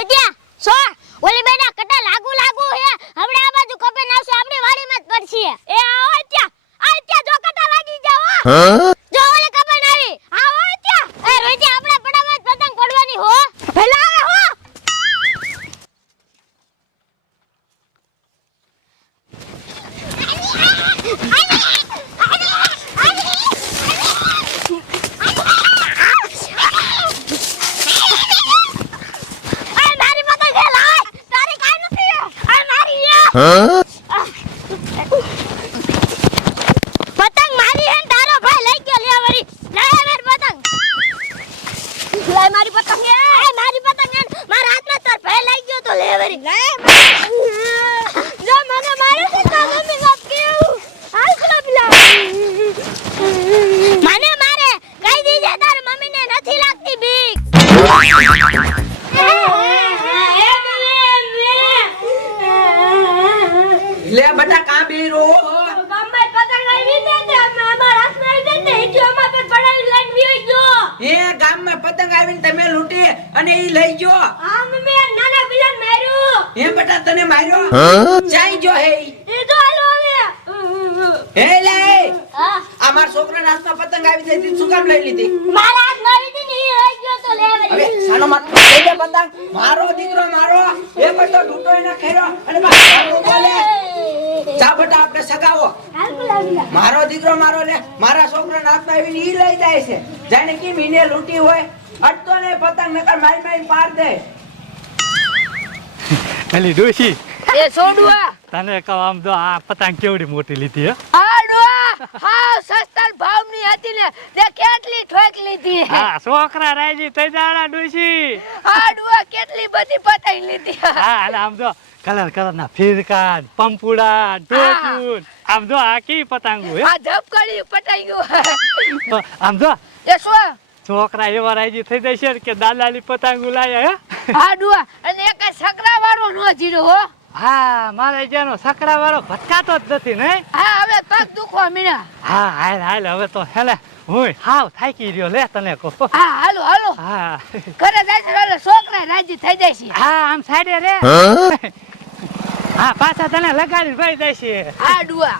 રોહિત્યા સો ઓલી બેના કટા લાગુ લાગુ હે? હમણે આ બાજુ કપે નાવશે આપણી વાડીમાં જ પડશે. એ આવો ત્યાં. આ ત્યાં, જો કટા લાગી જાવ હો. જો ઓલી કપે નાવી આવો ત્યાં એ રોહિત્યા આપણે પડામાં જ પતંગ પડવાની હો ભલા આવે હો આ મારી પતંગ છે લાય તારી કાઈ નથી આ મારી છે પતંગ મારી હે ને તારો ભાઈ લઈ ગયો લે વળી લાય મારી પતંગ લાય મારી પતંગ એ આ મારી પતંગ હે ને મારા હાથમાં તાર ભાઈ લઈ ગયો તો લે વળી લાય જો મને મારે છે તો મમ્મી બાપ કેવું હાલ પેલા પેલા મને મારે કહી દીજે તાર મમ્મીને નથી લાગતી બીક લે બટા કાં બેરો એ ગામમાં પતંગ આવીને તમે લૂંટી અને નાના લઈ ગયો હે બેટા તને માર્યો? જાય જો હે. ઈ. હે લે. આ માર છોકરા નાસ્તા પતંગ આવી જાય તી શું કામ લઈ લીધી? હવે. સાનો માર લઈ લે પતંગ. મારો દીકરો મારો. એ બટો ઢૂંઢો એને ખેરો. અને મારો બોલે બટા આપણે સગાવો. મારો દીકરો મારો લે મારા છોકરાના હાથમાં આવીને ઈ લઈ જાય છે. જાણે કે મીને લૂંટી હોય અટતો ને પતંગ નકર મારી મારી પાર દે. અલી ડોશી. એ છોડવા તને કહું આમ તો આ પતંગ કેવડી મોટી લીધી હે? આડવા હા સસ્તા ભાવની હતી ને તે કેટલી ઠોક લીધી. હા છોકરા રાજી થઈ જાડા ડોશી. આડવા કેટલી બધી પતંગ લીધી. હા આમ તો કલર કલર ના ફિરકા પંપુડા ટોચું આમ તો આખી પતંગો હે આ જપ કરી ગયું તો આમ જો એ શું છોકરા એવા રાજી થઈ જશે કે દાદાની પતંગો લાયા હે આડવા અને એક સકરા વાળો નો જીરો હો હા મારે જેનો સકડા વાળો ભટકાતો જ નથી ને હા હવે પગ દુખવા મીના હા હાલ હાલ હવે તો હેલે હું હાવ થાકી રહ્યો લે તને કહો હા હાલો હાલો હા ઘરે જાય છે છોકરા રાજી થઈ જાય છે હા આમ સાઈડે રે હા પાછા તને લગાડી ભાઈ દેશે. આ ડુઆ.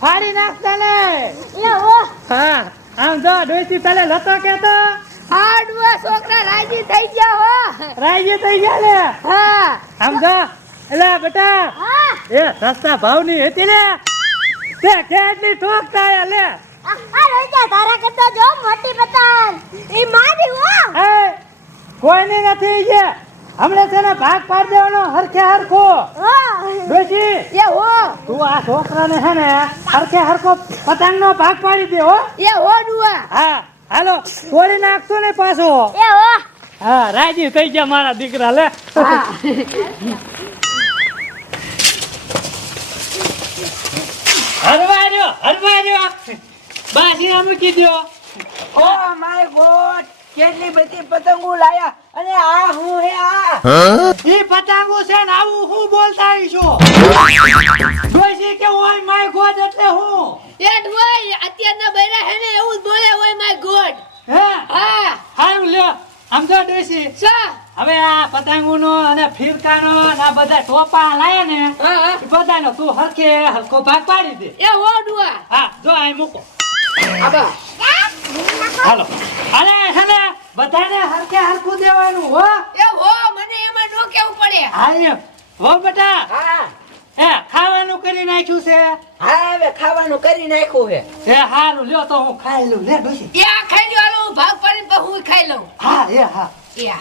ફાડી નાખ તને. હા. આમ જો ડોસી તને લતો કેતો. હાડવા છોકરા રાજી થઈ ગયા હો. રાજી થઈ ગયા લે. હા. આમ જો એલા બેટા. હા. એ સસ્તા ભાવની હતી લે. તે કેટલી ઠોક થાય લે. આ આ રોહિત્યા તારા કરતા જો મોટી પતંગ. ઈ મારી હો. એ કોઈની નથી જે હમણે તેને ભાગ પાડ દેવાનો હરખે હરખો. હો. ડોસી એ હો. તું આ છોકરાને છે ને હરખે હરખો પતંગનો ભાગ પાડી દે હો. એ હો ડુઆ. હા હાલો તોડી નાખતો ને પાછો. એ હો. હા રાજી થઈ ગયા મારા દીકરા લે. હરવા રહ્યો હરવા રહ્યો બાસી મૂકી દો ઓ માય ગોડ કેટલી બધી પતંગો લાયા અને આ હું હે આ? ઈ પતંગો છે ને આવું હું બોલતા ઈ છો કે ઓય માય ગોડ એટલે હું? એ ડુઆ અત્યારના બૈરા હે ને એવું જ બોલે હોય માય ગોડ. હે? હા. હારું લ્યો. આમ તો ડોશી હવે આ પતંગોનો અને ફિરકાનો આ બધા ટોપા લાયા ને હા હા. બધાનો તું હરખે હલકો ભાગ પાડી દે. એ હો ડુઆ. હા જો આ મૂકો. આબા. હાલો. અરે હેલે બધાને હરખે હરખું દેવાનું હો. એ હો મને એમાં નો કેવું પડે. હાલ્યો હો બેટા. હા. એ ખાવાનું કરી નાખ્યું છે? હા હવે ખાવાનું કરી નાખ્યું હે એ હારું લ્યો તો હું ખાઈ લઉં. લે ડોસી એ ખાઈ લ્યો હું ભાગ પડીને પછી હું ખાઈ લઉં. હા એ હા. એ આ.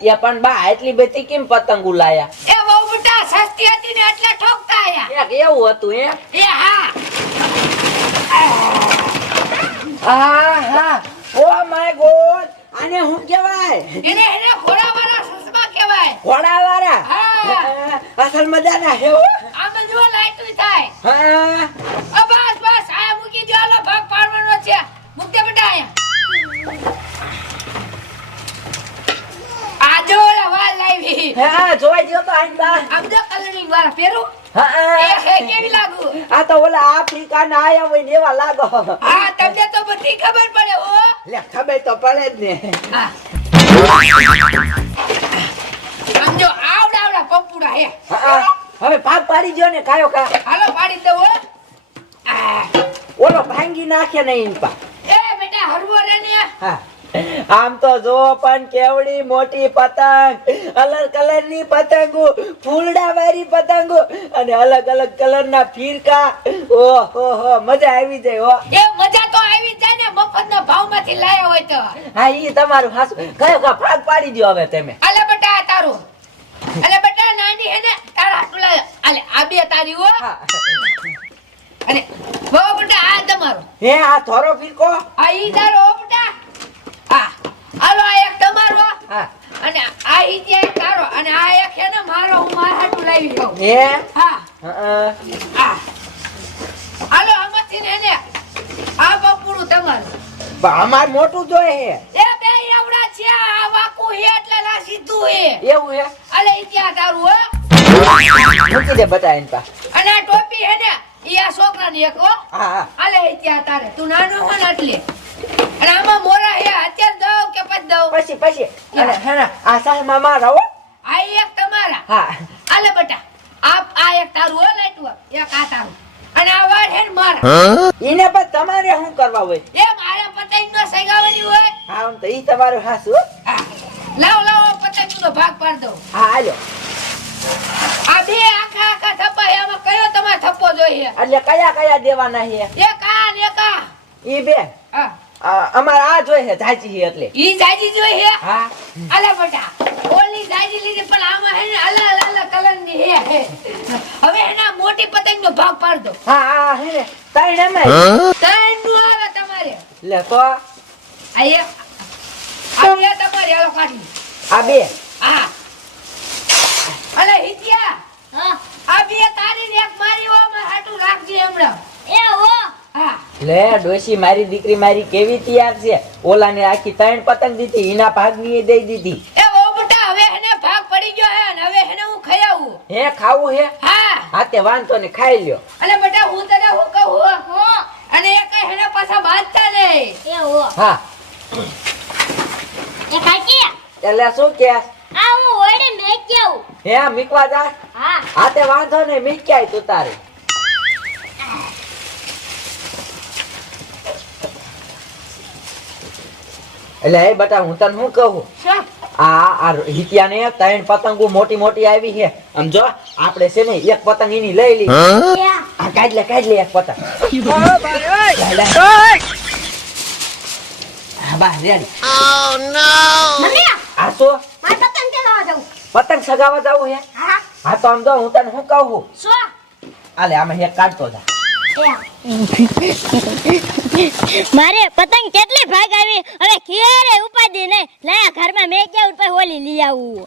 એ પણ બા એટલી બધી કેમ પતંગ ઉલાયા એ બહુ મોટા સસ્તી હતી ને એટલે ઠોકતા આયા. એક એવું હતું એ? એ હા. આ હા. ઓ માય ગોડ આને હું કહેવાય? એને એને ઘોડાવાળા સસમા કહેવાય. ઘોડાવાળા? હા. અસલ મજાના હે. આમ જો લાઈટ થાય. હા. બસ બસ આ મૂકી દો હાલો ભાગ પાડવાનો છે. મૂક બેટા આયા આ જો લાવી. હા જોવા ગયો તો આઈ બા આમ કલરિંગ વાળા પહેરું. હા એ હા. હે કેવી લાગુ? આ તો ઓલા આફ્રિકા ના આયા હોય ને એવા લાગો. હા તમને તો બધી ખબર પડે હો. લે ખબર તો પડે જ ને. સમજો આવડા આવડા પંપુડા હે. હવે ભાગ પાડી ગયો ને કાયો કા હાલો પાડી દઉં. ઓલો ભાંગી નાખે નહીં પા એ બેટા હરવો રે ને હા. આમ તો જો પણ કેવડી મોટી પતંગ. અલગ કલરની પતંગો ફૂલડા વાળી પતંગો અને અલગ અલગ કલર ના ફીરકા. ઓહો હો મજા આવી જાય હો. એ મજા તો આવી જાય ને મફત ના ભાવમાંથી લાયા હોય તો. હા ઈ તમારું હાસુ. કયો કા ભાગ પાડી દ્યો હવે તમે. અલે બટા તારું. અલે બટા નાની હે ને તારા હાટુ અલે આ બે તારી હો. હા. અને હો બટા આ તમારો. હે આ થોરો ફીરકો? આ ઈ તારો હો બેટા આ હાલો આ એક તમારો હા. અને આ ઇતિહાસ તારો અને આ એક છે ને મારો હું મારા હાટુ લાવી જાઉં હે? હા. હા. હાલો આમાંથી ને એને. આ બપુરું તમારું. અમાર મોટું જોઈએ હે. એ બે એવડા છે આ વાકુ હે એટલે ના સીધું હે. એવું હે? અલે ઇતિહાસ તારું હો. મૂકી દે બતા એન પા. અને આ ટોપી હે ને ઈ આ છોકરાની એક હો. હા હા. આલે ત્યાં તારે. તું નાનો હો ને એટલે અને આમાં મોરા હે અત્યારે દઉં કે પછી દઉં? પછી પછી. અને હે ને આ સાહ મામા રહો. આ એક તમારા. હા. આલે બેટા. આ આ એક તારું હો લાઈટું એક આ તારું. અને આ વાળ હે મારા. ઈને પણ તમારે શું કરવા હોય? એ મારે પતંગ નો સગાવવાની હોય. હા તો ઈ તમારું હાસુ. લાવો લાવો પતંગ નો ભાગ પાડ દો હા આજો આ બે આખા આખા થપ્પા એમાં કયો તમારે થપ્પો જોઈએ? એટલે કયા કયા દેવાના છે? એક આ ને એક આ. ઈ બે? હા. અમારે આ જોઈએ છે ધાચી છે એટલે. ઈ જાજી જોઈએ હા. અલે બેટા ઓલી જાજી લીધી પણ આમાં હે ને અલગ અલગ કલરની હે હે. હવે એના મોટી પતંગ નો ભાગ પાડ દો. હા હા હે ને ત્રણ એમાં ત્રણનું આવે તમારે. લે તો. આ એક આ બે તમારે હાલો કાઢી. આ બે? હા. અલે હિતિયા હા. આ બે તારી ને એક મારી ઓ માર હાટું રાખજે હમણાં. એ ઓ હા. લે ડોશી મારી દીકરી મારી કેવી તૈયાર છે? ઓલાને આખી ત્રણ પતંગ દીધી એના ભાગની દઈ દીધી. એ ઓ બેટા હવે એને ભાગ પડી ગયો હે ને હવે એને હું ખાઈ આવું. હે ખાવું હે? હા. હા તે વાંધો ને ખાઈ લ્યો. અને બેટા હું તને હું કહું હો? અને એ કઈ એને પાછા બાંધતા નહીં. એ ઓ હા. એ કાકી. એટલે શું કે આ હું ઓડે હે મીકવા જા. હા. હા તે વાંધો ને મીક્યાય તું તારે. એટલે એ બટા હું તને શું કહું? શું? આ આ હિતિયાને ત્રણ પતંગો મોટી મોટી આવી છે. આમ જો આપણે છે ને એક પતંગ એની લઈ લી આ કાઢ લે કાઢ લે એક પતંગ. લે, લે. હા, બા રેડી મમ્મી આ તો માર પતંગ ચલાવવા જાઉં પતંગ સગાવા જવું હે? હા. તો આમ જો હું તને શું કહું? શું? આલે આમાં હે કાઢતો જા. મારે પતંગ કેટલી ભાગ આવી? હવે ક્યારે ઉપાડી ને. લાયા ઘરમાં મેં ક્યાં ઉપર હોલી લઈ આવું.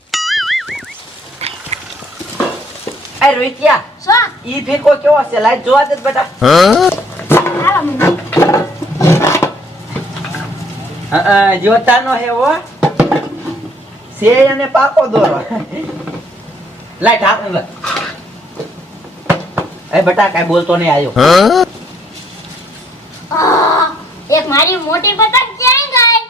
અરે રોહિતિયા શું? ઈ ફેકો કેવો છે? લાઈ જોવા દે બેટા. હા જોતાનો હે હો. સે અને પાકો દોરો. લાઈટ હાથ અંદર. એ બટા કાઈ બોલતો નહીં આવ્યો એક મારી મોટી પતંગ ક્યાં ગઈ?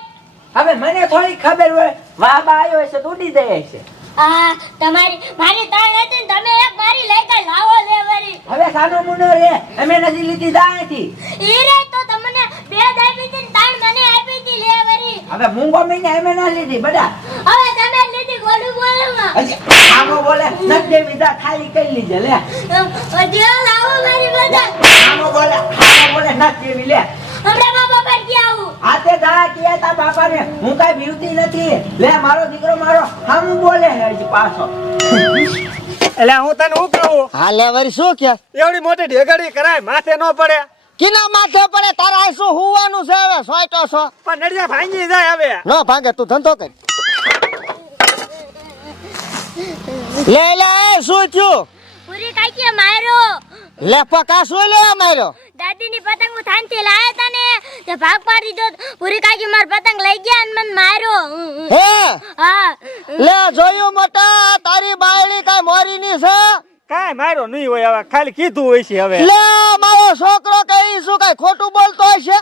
હવે મને થોડી ખબર હોય વાહ બા આવ્યો છે તો ઉડી જાય છે આ તમારી મારી તાણ હતી ને તમે એક મારી લઈ કઈ લાવો લે વરી હવે સાનો મુનો રે અમે નથી લીધી દાયથી ઈ રે તો તમને બે આપી પીતી ને તાણ મને આપી હતી લે વરી હવે મૂંગો મહિને અમે ના લીધી બધા હવે આનો બોલે નથી દેવી ખાલી કઈ લીજે લે. હજી લાવો મારી પતંગ આનો બોલે આનો બોલે નથી દેવી લે. હમણાં બાબા પર ક્યાં આવું? આતે જા કે તા બાપા ને હું કઈ બીવતી નથી. લે મારો દીકરો મારો. હમ બોલે હે પાછો. એટલે હું તને હું કહું? હા લે વરી શું કે? એવડી મોટી ઢેગડી કરાય માથે ન પડે. કિના માથે પડે? તારા શું હુવાનું છે હવે? સોયટો છો? પણ નડિયા ભાંગી જાય હવે. ન ભાંગે તું ધંધો કર. લે લે શું થયું? પૂરી કાકી માર્યો? લે પકા શું લે માર્યો? દાદીની પતંગ હું થાનથી લાયા તા ને તે ભાગ પાડી દીધો. તો પૂરી કાકી માર પતંગ લઈ ગયા અને મને માર્યો. હે? હા. લે જોયું મોટા તારી બાયડી કાઈ મોરી ની છે? કાંઈ માર્યો નહીં હોય હવે ખાલી કીધું હોય છે હવે. લે મારો છોકરો કઈ શું કઈ ખોટું બોલતો હશે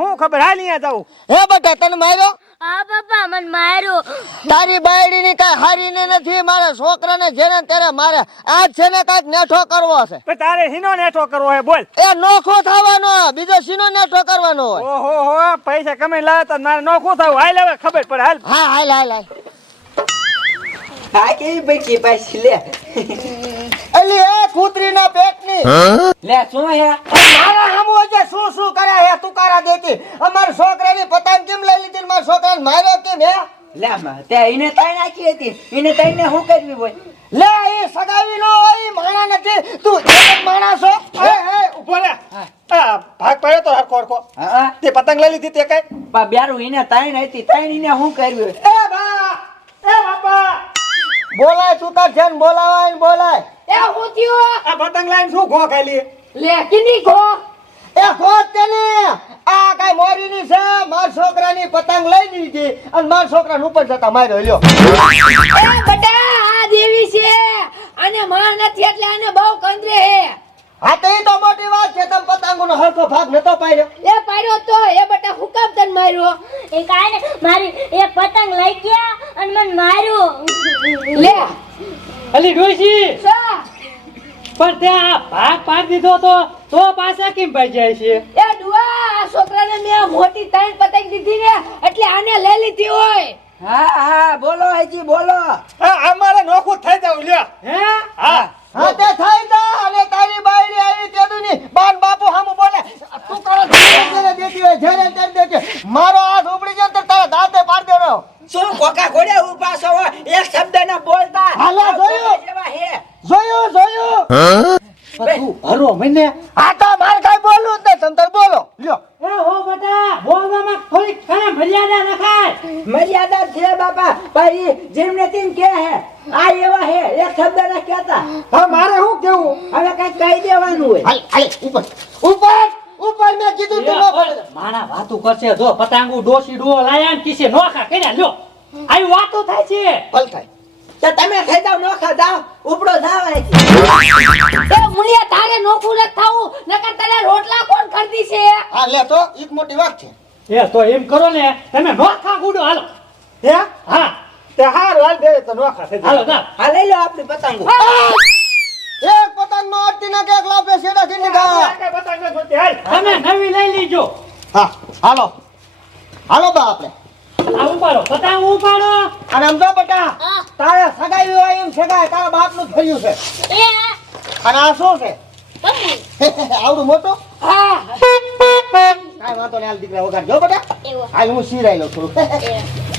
હું ખબર હાલ અહીંયા જાઉં. હે બેટા તને માર્યો? હા પપ્પા મને માર્યો. તારી બાયડી કાંઈ હારીને નથી મારા છોકરાને જેને ત્યારે મારે આજ છે ને કંઈક નેઠો કરવો છે. પણ તારે હિનો નેઠો કરવો હે બોલ. એ નોખો થવાનો બીજો સીનો નેઠો કરવાનો હોય. ઓહો હો પૈસા કમાઈ લાવ્યા તા મારે નોખું થવું. હાલ હવે ખબર પડે હાલ. હા હાલ હાલ હાલ. આ કેવી બેઠી પાછી લે. અલી એ કૂતરીના પેટની. લે શું હે? મારા હમો જે શું શું કરે હે તુકારા દેતી? અમાર છોકરાની પતંગ કેમ લઈ લીધી મારા છોકરાને માર્યો કેમ હે? લે માં તે એને તઈ નાખી હતી. એને તઈને હું કરવી બોલ લે એ સગાવી નો હોય માણા નથી. તું એક માણા છો એ એ ઊભો રે. આ ભાગ પડ્યો તો હરકો હરકો હા તે પતંગ લઈ લીધી તે કઈ? બા બ્યારું એને તઈ હતી તઈ એને હું કરવી એ બા એ બાપા. બોલાય સુતા છે ને બોલાવાય ને બોલાય. એ હું થયું આ પતંગ લાઈન શું ઘો ખાલી? લે કિની ખો એ ખોટ તેને. આ કઈ મોરી છે. માર છોકરાની પતંગ લઈ લીધી અને માર છોકરાને ઉપર જતા માર્યો લ્યો. એ બટા આ દેવી છે. અને માં નથી એટલે આને બહુ કંદરે હે. હા તો એ તો મોટી વાત છે. તમે પતંગનો હરખો ભાગ નતો પાડ્યો. એ પાડ્યો તો. એ બટા હુકામ તને માર્યો? એ કાઈ મારી એ પતંગ લઈ ગયા અને મને માર્યો. લે. અલી ડોશી! પણ ત્યાં ભાગ પાડી દીધો તો તો પાછા કેમ પાઈ જાય છે એ ડુઆ આ છોકરાને મેં મોટી તાણ પતાઈ દીધી ને એટલે આને લઈ લીધી હોય. હા હા બોલો હજી બોલો. અમારે નોખું થઈ જાવ લ્યો. હે? હા. હા તે થઈ જા અને તારી બાયડી આવી તેદુની બાન બાપુ હામુ બોલે તું કરો જેને દેતી હોય જેને તેમ દેતી મારો હાથ ઉપડી જાય તો તારા દાંતે પાડ દેવો શું કોકા ઘોડે ઊભા છો એક શબ્દ ન બોલતા. હાલો, જોયું? જેવા હે જોયું જોયું તું હરો મને આ તો મારે કઈ બોલવું જ નહીં. તંતર બોલો. લ્યો. એ હો બેટા બોલવામાં થોડી કાંઈ મર્યાદા રખાય મર્યાદા છે બાપા. ભાઈ જેમને તેમ કે હે આ એવા હે એક શબ્દ ન કહેતા. હા મારે શું કેવું હવે કઈ કહી દેવાનું હોય. હાલ હાલ ઉપર. ઉપર ઉપર મેં કીધું તું નો પડે માણા વાતું કરશે. જો પતંગુ ડોસી ડો લાયા ને કિસે નોખા કર્યા લ્યો. આવી વાતો થાય છે. પલકાય તો તમે ખાઈ ન ખાતા ઉપડો જાવ તો મુલિયા તારે નોખું ન થાવું નકર તને રોટલા કોણ કરતી છે હા લે તો એક મોટી વાત છે. એ તો એમ કરો ને તમે નોખા ગુડો હાલો. હે? હા. તે હાર હાલ દે તો નોખા થઈ હાલો ના હા લઈ લો આપણી પતંગ. એક પતંગમાં અડતી ના કેક લાપે સેડા થી હાલ. તમે નવી લઈ લીજો. હા હાલો. હાલો બા આપણે. આ ઉપાડો. અને જો બેટા. તારે સગાઈ હોય એમ સગાઈ તારા બાપનું થયું છે. અને આ શું છે? આવડું મોટું? હા. કાંઈ વાંધો નહીં હાલ દીકરા વગાડ જો બેટા. હાલ હું સિરાઈ લઉં થોડું. એ